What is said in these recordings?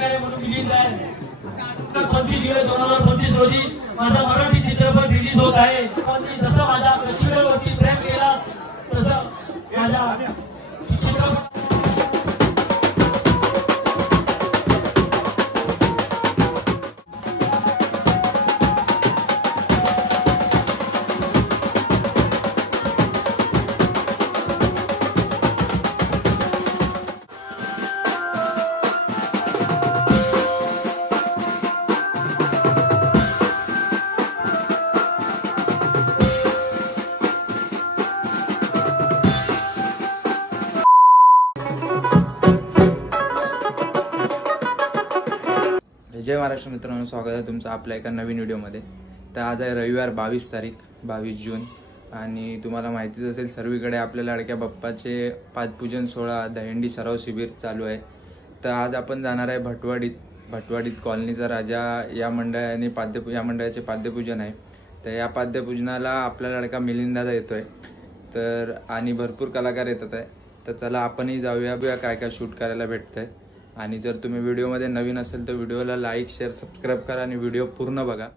कलाकार आहे म्हणून मिलिंद आहे. 25 जुलै 2025 रोजी माझा मराठी चित्रपट रिलीज होत आहे. जसं माझ्या प्रेक्षकांवरती प्रेम केला तसं माझ्या चित्रपट जय महाराष्ट्र मित्रांनो, स्वागत आहे तुमचं आपल्या एका नवीन व्हिडिओमध्ये. तर आज आहे रविवार 22 जून आणि तुम्हाला माहितीच असेल सर्वीकडे आपल्या लाडक्या बाप्पाचे पादपूजन सोहळा दहीहंडी सराव शिबिर चालू आहे. तर आज आपण जाणार आहे भटवाडीत कॉलनीचा राजा या मंडळाचे पाद्यपूजन आहे. तर या पाद्यपूजनाला आपला लाडका मिलिंदादा येतोय तर आणि भरपूर कलाकार येतात आहे. तर चला आपणही जाऊया काय काय शूट करायला भेटतंय. आणि जर तुम्ही व्हिडिओमध्ये नवीन असेल तर व्हिडिओला लाईक शेअर सबस्क्राईब करा आणि व्हिडिओ पूर्ण बघा.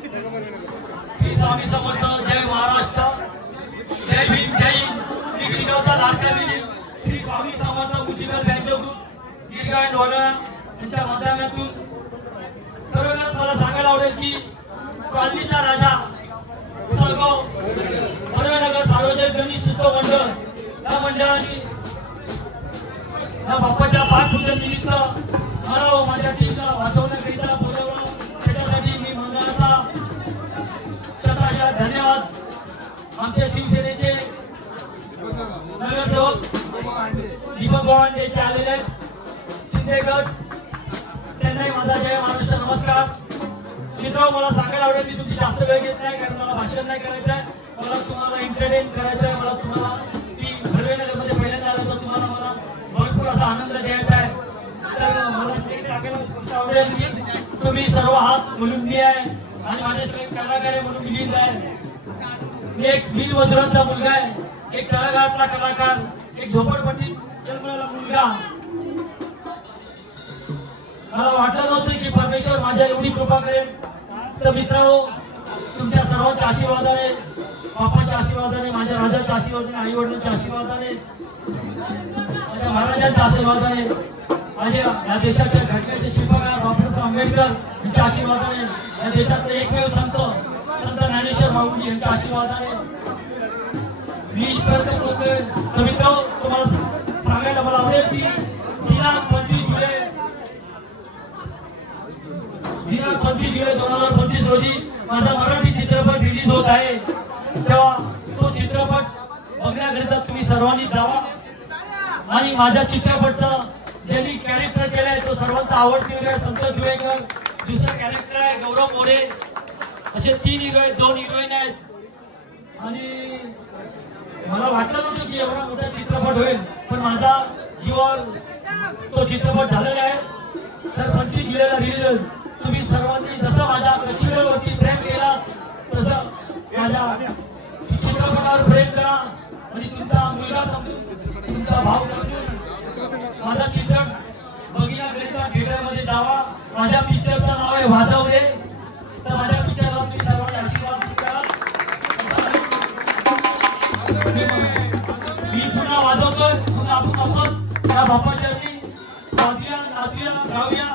श्री स्वामी समर्थ. जय महाराष्ट्र, जय भीम, जय हिंद. मी गिरगावचा लाडका विलीन श्री स्वामी समर्थ मुचिबर बँजो ग्रुप गिरगाव नोडा यांच्या माध्यमातून खरोखर मला सांगायला आवडेल की कॉलनीचा राजा सळगाव नगर सार्वजनिक गणेश उत्सव मंडळ या मंडळाने या बाप्पाच्या पाठपूजन निमित्त मला व माझ्या टीमला वाचवण्याकरिता बोलवलं. त्याच्यासाठी मी मंडळाचा शतशः धन्यवाद. आमच्या शिवसेनेचे नगरसेवक दीपक गव्हाणे ते आलेले आहेत, शिंदे गट, त्यांनाही माझा जय महाराष्ट्र नमस्कार. मित्रांनो, मला सांगायला आवडेल मी तुमची जास्त वेळ घेत नाही, कारण मला भाषण नाही करायचं आहे, मला तुम्हाला एंटरटेन करायचं आहे. मला तुम्हाला मी नगरमध्ये पहिल्यांदा आलो तर तुम्हाला मला भरपूर असा आनंद द्यायचा आहे. तर मला ते सांगायला आवडेल की तुम्ही सर्व हात मुलुंडी आहे आणि माझ्यासोबत एक कलाकार आहे म्हणून मिलिंद आहे. मी एक मिल मजुरांचा मुलगा आहे, एक तळागाळातला कलाकार, एक झोपडपट्टीत जन्मलेला मुलगा. मला वाटलं नव्हतं की परमेश्वर माझ्या एवढी कृपा करेल. तर मित्रांनो, तुमच्या सर्वांच्या आशीर्वादाने, बाप्पाच्या आशीर्वादाने, माझ्या राजाच्या आशीर्वादाने, आई वडिलांच्या आशीर्वादाने, माझ्या महाराजांच्या आशीर्वादाने, माझ्या या देशाच्या घटनेचे शिल्पकार डॉक्टर आंबेडकर यांच्या आशीर्वादाने, या देशातले एकमेव संत ज्ञानेश्वर माऊली यांच्या आशीर्वादाने मी इथपर्यंत पोहोचलोय. तर मित्रांनो, तुम्हाला सांगायला मला आवडेल की दिनांक 25 जुलै 2025 रोजी माझा मराठी चित्रपट रिलीज होत आहे. तेव्हा तो चित्रपट बघण्याकरिता तुम्ही सर्वांनी जावा आणि माझ्या चित्रपटचं ज्यांनी कॅरेक्टर केलंय तो सर्वांचा आवडते हिरो संतोष जुवेकर, दुसरा कॅरेक्टर आहे गौरव मोरे. असे 3 हिरो आहेत, 2 हिरोईन आहेत. आणि मला वाटलं नव्हतं की एवढा मोठा चित्रपट होईल, पण माझा जीवावर तो चित्रपट झालेला आहे. तर 25 जुलैला रिलीज होईल. तुम्ही सर्वांनी जसं माझ्या कश्मीरवरती प्रेम केला तसं माझ्या चित्रपटावर प्रेम करा आणि तुमचा मुलगा समजून, तुमचा भाव समजून माझा चित्रपट बघण्याकरिता थिएटरमध्ये जावा. माझ्या पिक्चरचं नाव आहे वाजवले. तर माझ्या पिक्चरला तुम्ही सर्वांनी आशीर्वाद करा. मी पुन्हा वाजवतोय, पुन्हा आपण या बाप्पाच्या वाजूया, नाचूया, गाऊया.